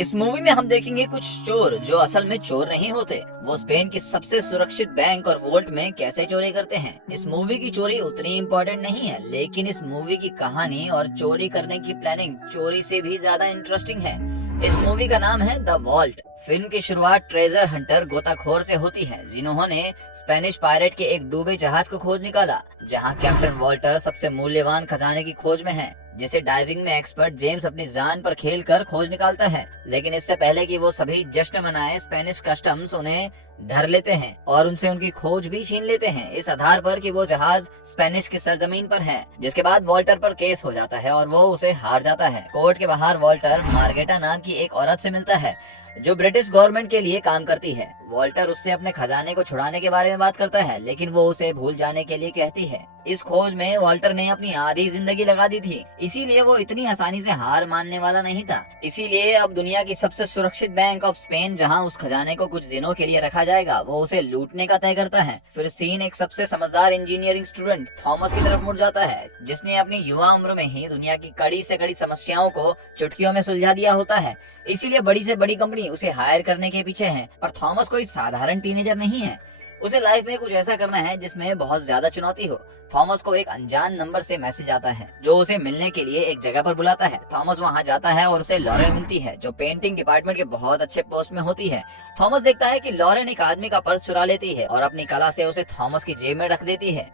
इस मूवी में हम देखेंगे कुछ चोर जो असल में चोर नहीं होते। वो स्पेन की सबसे सुरक्षित बैंक और वोल्ट में कैसे चोरी करते हैं। इस मूवी की चोरी उतनी इम्पोर्टेंट नहीं है, लेकिन इस मूवी की कहानी और चोरी करने की प्लानिंग चोरी से भी ज्यादा इंटरेस्टिंग है। इस मूवी का नाम है द वॉल्ट। फिल्म की शुरुआत ट्रेजर हंटर गोताखोर से होती है, जिन्होंने स्पेनिश पायरेट के एक डूबे जहाज को खोज निकाला, जहां कैप्टन वॉल्टर सबसे मूल्यवान खजाने की खोज में है, जिसे डाइविंग में एक्सपर्ट जेम्स अपनी जान पर खेल कर खोज निकालता है। लेकिन इससे पहले कि वो सभी जश्न मनाए, स्पेनिश कस्टम्स उन्हें धर लेते हैं और उनसे उनकी खोज भी छीन लेते हैं, इस आधार पर कि वो जहाज स्पेनिश की सरजमीन पर है। जिसके बाद वॉल्टर पर केस हो जाता है और वो उसे हार जाता है। कोर्ट के बाहर वॉल्टर मार्गेटा नाम की एक औरत से मिलता है जो ब्रिटिश गवर्नमेंट के लिए काम करती है। वॉल्टर उससे अपने खजाने को छुड़ाने के बारे में बात करता है, लेकिन वो उसे भूल जाने के लिए कहती है। इस खोज में वॉल्टर ने अपनी आधी जिंदगी लगा दी थी, इसीलिए वो इतनी आसानी से हार मानने वाला नहीं था। इसीलिए अब दुनिया की सबसे सुरक्षित बैंक ऑफ स्पेन, जहां उस खजाने को कुछ दिनों के लिए रखा जाएगा, वो उसे लूटने का तय करता है। फिर सीन एक सबसे समझदार इंजीनियरिंग स्टूडेंट थॉमस की तरफ मुड़ जाता है, जिसने अपनी युवा उम्र में ही दुनिया की कड़ी से कड़ी समस्याओं को चुटकियों में सुलझा दिया होता है। इसीलिए बड़ी से बड़ी कंपनी उसे हायर करने के पीछे है। पर थॉमस कोई साधारण टीनेजर नहीं है, उसे लाइफ में कुछ ऐसा करना है जिसमें बहुत ज्यादा चुनौती हो। थॉमस को एक अनजान नंबर से मैसेज आता है जो उसे मिलने के लिए एक जगह पर बुलाता है। थॉमस वहां जाता है और उसे लॉरेन मिलती है, जो पेंटिंग डिपार्टमेंट के बहुत अच्छे पोस्ट में होती है। थॉमस देखता है कि लॉरेन एक आदमी का पर्स चुरा लेती है और अपनी कला से उसे थॉमस की जेब में रख देती है।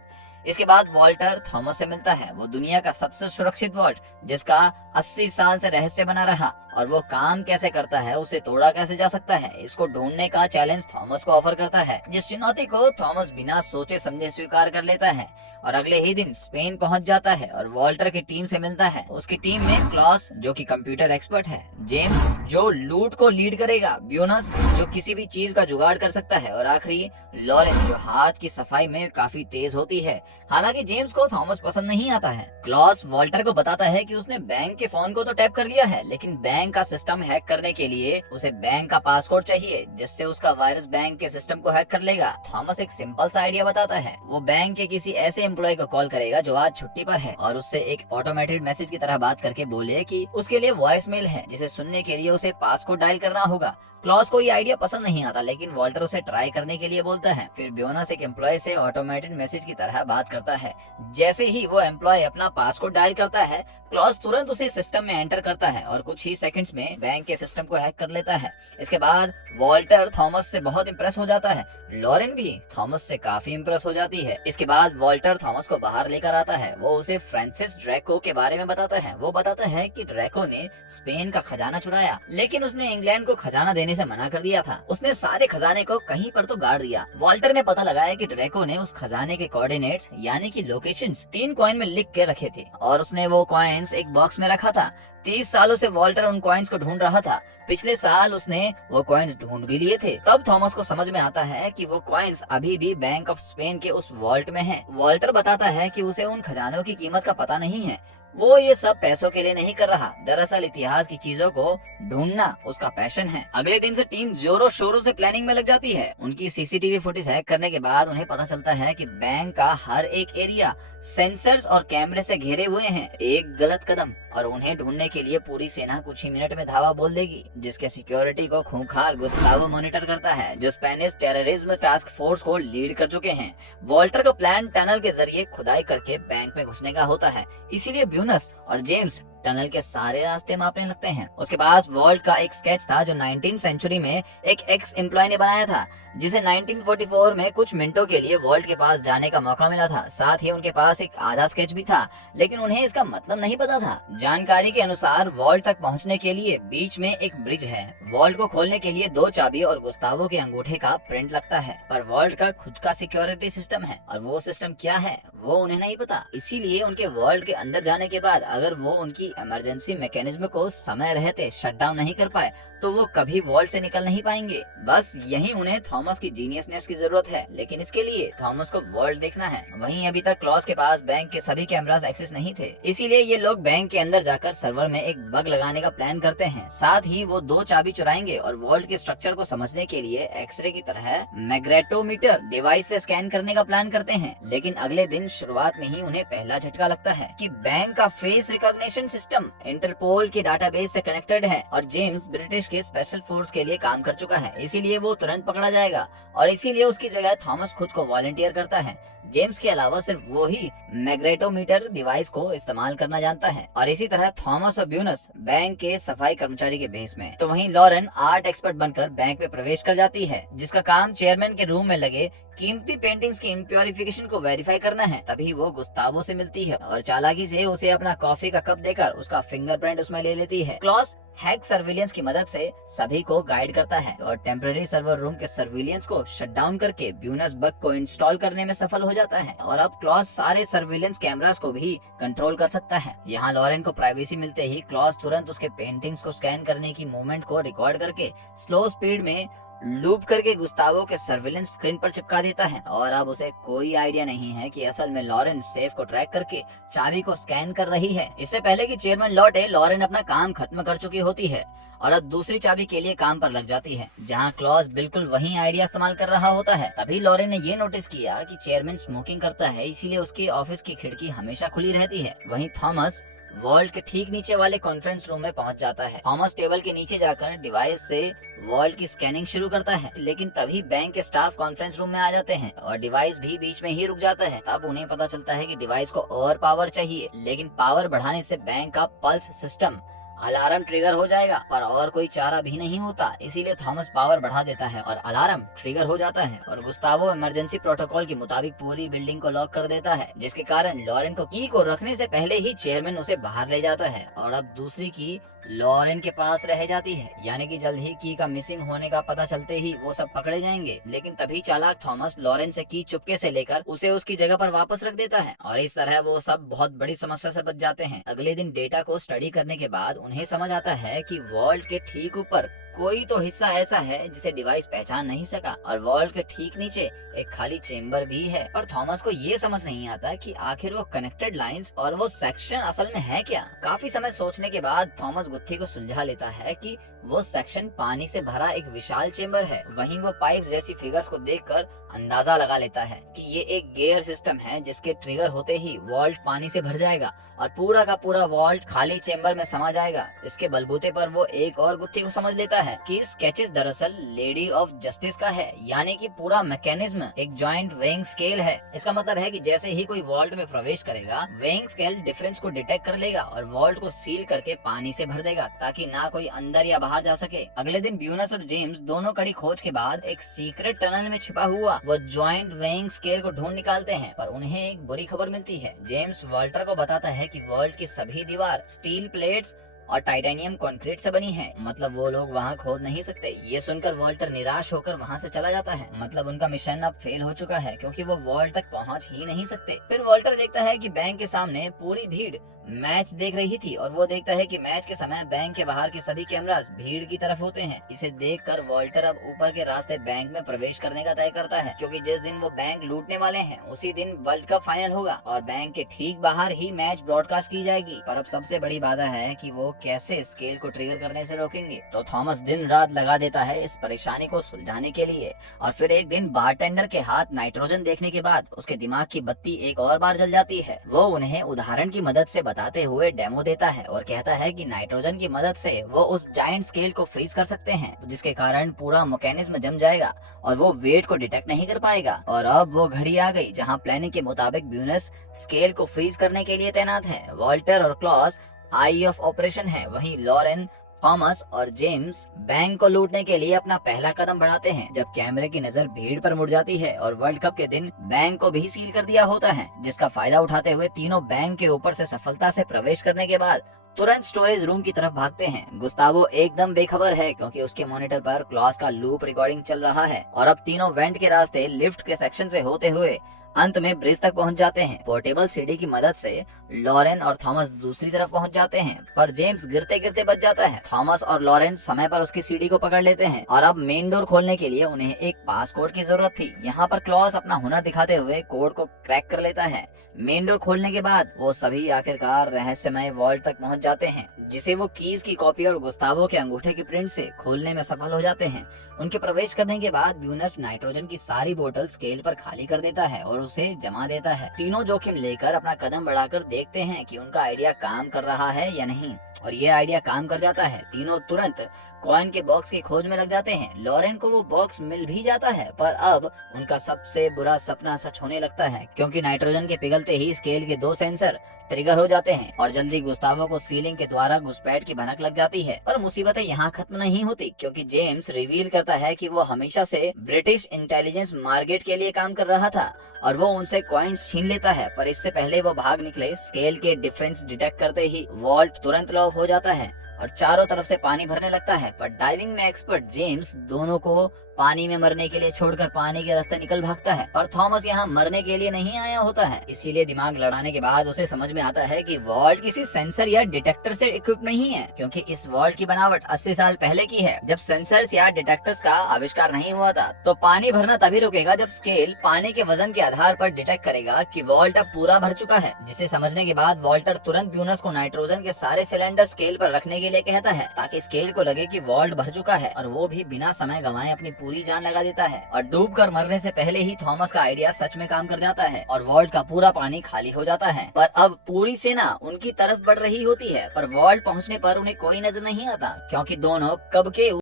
इसके बाद वॉल्टर थॉमस से मिलता है, वो दुनिया का सबसे सुरक्षित वॉल्ट, जिसका 80 साल से रहस्य बना रहा, और वो काम कैसे करता है, उसे तोड़ा कैसे जा सकता है, इसको ढूंढने का चैलेंज थॉमस को ऑफर करता है। जिस चुनौती को थॉमस बिना सोचे समझे स्वीकार कर लेता है और अगले ही दिन स्पेन पहुंच जाता है और वॉल्टर की टीम से मिलता है। उसकी टीम में क्लॉस जो कि कंप्यूटर एक्सपर्ट है, जेम्स जो लूट को लीड करेगा, ब्यूनस जो किसी भी चीज का जुगाड़ कर सकता है, और आखिरी लॉरेन जो हाथ की सफाई में काफी तेज होती है। हालांकि जेम्स को थॉमस पसंद नहीं आता है। क्लॉस वॉल्टर को बताता है कि उसने बैंक के फोन को तो टैप कर लिया है, लेकिन बैंक का सिस्टम हैक करने के लिए उसे बैंक का पासकोड चाहिए, जिससे उसका वायरस बैंक के सिस्टम को हैक कर लेगा। थॉमस एक सिंपल सा आइडिया बताता है। वो बैंक के किसी ऐसे एम्प्लॉय को कॉल करेगा जो आज छुट्टी पर है, और उससे एक ऑटोमेटेड मैसेज की तरह बात करके बोले कि उसके लिए वॉइस मेल है, जिसे सुनने के लिए उसे पासकोड डायल करना होगा। क्लॉस को ये आइडिया पसंद नहीं आता, लेकिन वॉल्टर उसे ट्राई करने के लिए बोलता है। फिर ब्योनस एक एम्प्लॉय से ऑटोमेटेड मैसेज की तरह बात करता है। जैसे ही वो एम्प्लॉय अपना पासकोड डायल करता है, क्लॉस तुरंत उसे सिस्टम में एंटर करता है और कुछ ही सेकंड्स में बैंक के सिस्टम को हैक कर लेता है। इसके बाद वॉल्टर थॉमस से बहुत इंप्रेस हो जाता है। लॉरेन भी थॉमस से काफी इंप्रेस हो जाती है। इसके बाद वॉल्टर थॉमस को बाहर लेकर आता है। वो उसे फ्रांसिस ड्रैको के बारे में बताता है। वो बताता है कि ड्रैको ने स्पेन का खजाना चुराया, लेकिन उसने इंग्लैंड को खजाना देने से मना कर दिया था। उसने सारे खजाने को कहीं पर तो गाड़ दिया। वॉल्टर ने पता लगाया कि ड्रैको ने उस खजाने के कोऑर्डिनेट्स यानी कि लोकेशंस 3 कॉइन में लिख के रखे थे, और उसने वो कॉइन्स एक बॉक्स में रखा था। 30 सालों से वॉल्टर उन कॉइन्स को ढूंढ रहा था। पिछले साल उसने वो कॉइन्स ढूंढ भी लिए थे। तब थॉमस को समझ में आता है कि वो कॉइन्स अभी भी बैंक ऑफ स्पेन के उस वॉल्ट में हैं। वॉल्टर बताता है कि उसे उन खजानों की कीमत का पता नहीं है। वो ये सब पैसों के लिए नहीं कर रहा, दरअसल इतिहास की चीजों को ढूंढना उसका पैशन है। अगले दिन से टीम जोरों शोरों से प्लानिंग में लग जाती है। उनकी सीसीटीवी फुटेज हैक करने के बाद उन्हें पता चलता है कि बैंक का हर एक एरिया सेंसर्स और कैमरे से घेरे हुए हैं। एक गलत कदम और उन्हें ढूंढने के लिए पूरी सेना कुछ ही मिनट में धावा बोल देगी, जिसके सिक्योरिटी को खूंखार गुस्तावो मॉनिटर करता है, जो स्पेनिश टेररिज्म टास्क फोर्स को लीड कर चुके हैं। वॉल्टर का प्लान टनल के जरिए खुदाई करके बैंक में घुसने का होता है, इसीलिए ब्यूनस और जेम्स टनल के सारे रास्ते मापने लगते हैं। उसके पास वॉल्ट का एक स्केच था जो 19th सेंचुरी में एक एक्स एम्प्लॉय ने बनाया था, जिसे 1944 में कुछ मिनटों के लिए वॉल्ट के पास जाने का मौका मिला था। साथ ही उनके पास एक आधा स्केच भी था, लेकिन उन्हें इसका मतलब नहीं पता था। जानकारी के अनुसार वॉल्ट तक पहुंचने के लिए बीच में एक ब्रिज है। वॉल्ट को खोलने के लिए 2 चाबी और गुस्तावो के अंगूठे का प्रिंट लगता है, पर वॉल्ट का खुद का सिक्योरिटी सिस्टम है, और वो सिस्टम क्या है वो उन्हें नहीं पता। इसीलिए उनके वॉल्ट के अंदर जाने के बाद अगर वो उनकी इमरजेंसी मैकेनिज्म को समय रहते शट डाउन नहीं कर पाए, तो वो कभी वॉल्ट से निकल नहीं पाएंगे। बस यही उन्हें थॉमस की जीनियसनेस की जरूरत है, लेकिन इसके लिए थॉमस को वॉल्ट देखना है। वहीं अभी तक क्लॉस के पास बैंक के सभी कैमरास एक्सेस नहीं थे, इसीलिए ये लोग बैंक के अंदर जाकर सर्वर में एक बग लगाने का प्लान करते हैं। साथ ही वो 2 चाबी चुराएंगे और वॉल्ट के स्ट्रक्चर को समझने के लिए एक्सरे की तरह मैग्नेटोमीटर डिवाइस से स्कैन करने का प्लान करते हैं। लेकिन अगले दिन शुरुआत में ही उन्हें पहला झटका लगता है कि बैंक का फेस रिकॉग्निशन सिस्टम इंटरपोल के डाटाबेस से कनेक्टेड है, और जेम्स ब्रिटिश देश के स्पेशल फोर्स के लिए काम कर चुका है, इसीलिए वो तुरंत पकड़ा जाएगा और इसीलिए उसकी जगह थॉमस खुद को वॉलंटियर करता है। जेम्स के अलावा सिर्फ वो ही मैग्नेटोमीटर डिवाइस को इस्तेमाल करना जानता है और इसी तरह थॉमस और ब्यूनस बैंक के सफाई कर्मचारी के भेस में। तो वहीं लॉरेन आर्ट एक्सपर्ट बनकर बैंक में प्रवेश कर जाती है, जिसका काम चेयरमैन के रूम में लगे कीमती पेंटिंग्स की इम्प्योरिफिकेशन को वेरीफाई करना है। तभी वो गुस्तावो से मिलती है और चालाकी से उसे अपना कॉफी का कप देकर उसका फिंगरप्रिंट उसमें ले लेती है। क्लॉस हैक सर्विलियंस की मदद से सभी को गाइड करता है और टेम्पररी सर्वर रूम के सर्विलियंस को शट डाउन करके ब्यूनस बग को इंस्टॉल करने में सफल हो जाता है और अब क्लॉस सारे सर्विलियंस कैमरास को भी कंट्रोल कर सकता है। यहाँ लॉरेन को प्राइवेसी मिलते ही क्लॉस तुरंत उसके पेंटिंग्स को स्कैन करने की मूवमेंट को रिकॉर्ड करके स्लो स्पीड में लूप करके गुस्तावो के सर्विलेंस स्क्रीन पर चिपका देता है और अब उसे कोई आइडिया नहीं है कि असल में लॉरेन सेफ को ट्रैक करके चाबी को स्कैन कर रही है। इससे पहले कि चेयरमैन लौटे, लॉरेन अपना काम खत्म कर चुकी होती है और अब दूसरी चाबी के लिए काम पर लग जाती है, जहां क्लॉस बिल्कुल वही आइडिया इस्तेमाल कर रहा होता है। तभी लॉरेन ने ये नोटिस किया कि चेयरमैन स्मोकिंग करता है, इसीलिए उसके ऑफिस की खिड़की हमेशा खुली रहती है। वहीं थॉमस वॉल्ट के ठीक नीचे वाले कॉन्फ्रेंस रूम में पहुंच जाता है। थॉमस टेबल के नीचे जाकर डिवाइस से वॉल्ट की स्कैनिंग शुरू करता है, लेकिन तभी बैंक के स्टाफ कॉन्फ्रेंस रूम में आ जाते हैं और डिवाइस भी बीच में ही रुक जाता है। तब उन्हें पता चलता है कि डिवाइस को और पावर चाहिए, लेकिन पावर बढ़ाने से बैंक का पल्स सिस्टम अलार्म ट्रिगर हो जाएगा, पर और कोई चारा भी नहीं होता। इसीलिए थॉमस पावर बढ़ा देता है और अलार्म ट्रिगर हो जाता है और गुस्तावो इमरजेंसी प्रोटोकॉल के मुताबिक पूरी बिल्डिंग को लॉक कर देता है, जिसके कारण लॉरेन को की को रखने से पहले ही चेयरमैन उसे बाहर ले जाता है और अब दूसरी की लॉरेन के पास रह जाती है। यानी कि जल्द ही की का मिसिंग होने का पता चलते ही वो सब पकड़े जाएंगे, लेकिन तभी चालाक थॉमस लॉरेन से की चुपके से लेकर उसे उसकी जगह पर वापस रख देता है और इस तरह वो सब बहुत बड़ी समस्या से बच जाते हैं। अगले दिन डेटा को स्टडी करने के बाद उन्हें समझ आता है कि वॉल्ट के ठीक ऊपर कोई तो हिस्सा ऐसा है जिसे डिवाइस पहचान नहीं सका और वॉल्ट के ठीक नीचे एक खाली चेम्बर भी है। और थॉमस को ये समझ नहीं आता कि आखिर वो कनेक्टेड लाइंस और वो सेक्शन असल में है क्या। काफी समय सोचने के बाद थॉमस गुत्थी को सुलझा लेता है कि वो सेक्शन पानी से भरा एक विशाल चेम्बर है। वहीं वो पाइप जैसी फिगर्स को देखकर अंदाजा लगा लेता है कि ये एक गेयर सिस्टम है, जिसके ट्रिगर होते ही वॉल्ट पानी से भर जाएगा और पूरा का पूरा वॉल्ट खाली चेम्बर में समा जाएगा। इसके बलबूते पर वो एक और गुत्थी को समझ लेता है कि स्केचेस दरअसल लेडी ऑफ जस्टिस का है, यानी कि पूरा मैकेनिज्म एक जॉइंट वेइंग स्केल है। इसका मतलब है कि जैसे ही कोई वॉल्ट में प्रवेश करेगा, वेइंग स्केल डिफरेंस को डिटेक्ट कर लेगा और वॉल्ट को सील करके पानी से भर देगा, ताकि ना कोई अंदर या बाहर जा सके। अगले दिन ब्यूनस और जेम्स दोनों कड़ी खोज के बाद एक सीक्रेट टनल में छिपा हुआ वो जॉइंट वेइंग स्केल को ढूंढ निकालते हैं, पर उन्हें एक बुरी खबर मिलती है। जेम्स वॉल्टर को बताता है कि वॉल्ट की सभी दीवार स्टील प्लेट्स और टाइटेनियम कंक्रीट से बनी है, मतलब वो लोग वहाँ खोद नहीं सकते। ये सुनकर वॉल्टर निराश होकर वहाँ से चला जाता है, मतलब उनका मिशन अब फेल हो चुका है, क्योंकि वो वॉल्ट तक पहुँच ही नहीं सकते। फिर वॉल्टर देखता है कि बैंक के सामने पूरी भीड़ मैच देख रही थी और वो देखता है कि मैच के समय बैंक के बाहर के सभी कैमरास भीड़ की तरफ होते हैं। इसे देखकर वॉल्टर अब ऊपर के रास्ते बैंक में प्रवेश करने का तय करता है, क्योंकि जिस दिन वो बैंक लूटने वाले हैं उसी दिन वर्ल्ड कप फाइनल होगा और बैंक के ठीक बाहर ही मैच ब्रॉडकास्ट की जाएगी। पर अब सबसे बड़ी बाधा है कि वो कैसे स्केल को ट्रिगर करने से रोकेंगे। तो थॉमस दिन रात लगा देता है इस परेशानी को सुलझाने के लिए और फिर एक दिन बारटेंडर के हाथ नाइट्रोजन देखने के बाद उसके दिमाग की बत्ती एक और बार जल जाती है। वो उन्हें उदाहरण की मदद से बताते हुए डेमो देता है और कहता है कि नाइट्रोजन की मदद से वो उस जायंट स्केल को फ्रीज कर सकते हैं, जिसके कारण पूरा मैकेनिज्म जम जाएगा और वो वेट को डिटेक्ट नहीं कर पाएगा। और अब वो घड़ी आ गई जहां प्लानिंग के मुताबिक ब्यूनस स्केल को फ्रीज करने के लिए तैनात है। वॉल्टर और क्लॉस आई ऑफ ऑपरेशन है, वहीं लॉरेन, थॉमस और जेम्स बैंक को लूटने के लिए अपना पहला कदम बढ़ाते हैं, जब कैमरे की नजर भीड़ पर मुड़ जाती है और वर्ल्ड कप के दिन बैंक को भी सील कर दिया होता है, जिसका फायदा उठाते हुए तीनों बैंक के ऊपर से सफलता से प्रवेश करने के बाद तुरंत स्टोरेज रूम की तरफ भागते हैं। गुस्तावो एकदम बेखबर है, क्योंकि उसके मॉनिटर पर क्लॉस का लूप रिकॉर्डिंग चल रहा है और अब तीनों वेंट के रास्ते लिफ्ट के सेक्शन से होते हुए अंत में ब्रिज तक पहुंच जाते हैं। पोर्टेबल सीढ़ी की मदद से लॉरेन और थॉमस दूसरी तरफ पहुंच जाते हैं, पर जेम्स गिरते गिरते बच जाता है। थॉमस और लॉरेन समय पर उसकी सीढ़ी को पकड़ लेते हैं और अब मेन डोर खोलने के लिए उन्हें एक पास कोड की जरूरत थी। यहाँ पर क्लॉस अपना हुनर दिखाते हुए कोड को क्रैक कर लेता है। मेन डोर खोलने के बाद वो सभी आखिरकार रहस्यमय वॉल्ट तक पहुंच जाते हैं, जिसे वो कीज की कॉपी और गुस्तावो के अंगूठे की प्रिंट से खोलने में सफल हो जाते हैं। उनके प्रवेश करने के बाद ब्यूनस नाइट्रोजन की सारी बोतल स्केल पर खाली कर देता है और उसे जमा देता है। तीनों जोखिम लेकर अपना कदम बढ़ाकर देखते हैं कि उनका आइडिया काम कर रहा है या नहीं, और ये आइडिया काम कर जाता है। तीनों तुरंत कॉइन के बॉक्स की खोज में लग जाते हैं। लॉरेन को वो बॉक्स मिल भी जाता है, पर अब उनका सबसे बुरा सपना सच होने लगता है, क्योंकि नाइट्रोजन के पिघलते ही स्केल के 2 सेंसर ट्रिगर हो जाते हैं और जल्दी गुस्तावो को सीलिंग के द्वारा घुसपैठ की भनक लग जाती है। पर मुसीबतें यहाँ खत्म नहीं होती, क्योंकि जेम्स रिवील करता है कि वो हमेशा से ब्रिटिश इंटेलिजेंस मार्गेट के लिए काम कर रहा था और वो उनसे कॉइन्स छीन लेता है। पर इससे पहले वो भाग निकले, स्केल के डिफरेंस डिटेक्ट करते ही वॉल्ट तुरंत लॉक हो जाता है और चारों तरफ से पानी भरने लगता है। पर डाइविंग में एक्सपर्ट जेम्स दोनों को पानी में मरने के लिए छोड़कर पानी के रास्ते निकल भागता है। पर थॉमस यहाँ मरने के लिए नहीं आया होता है, इसीलिए दिमाग लड़ाने के बाद उसे समझ में आता है कि वॉल्ट किसी सेंसर या डिटेक्टर से इक्विप नहीं है, क्योंकि इस वॉल्ट की बनावट 80 साल पहले की है, जब सेंसर्स या डिटेक्टर्स का आविष्कार नहीं हुआ था। तो पानी भरना तभी रुकेगा जब स्केल पानी के वजन के आधार पर डिटेक्ट करेगा कि वॉल्ट अब पूरा भर चुका है, जिसे समझने के बाद वॉल्टर तुरंत ब्यूनस को नाइट्रोजन के सारे सिलेंडर स्केल पर रखने के लिए कहता है, ताकि स्केल को लगे कि वॉल्ट भर चुका है और वो भी बिना समय गंवाए अपनी पूरी जान लगा देता है। और डूबकर मरने से पहले ही थॉमस का आइडिया सच में काम कर जाता है और वॉल्ट का पूरा पानी खाली हो जाता है। पर अब पूरी सेना उनकी तरफ बढ़ रही होती है, पर वॉल्ट पहुंचने पर उन्हें कोई नजर नहीं आता, क्योंकि दोनों कब के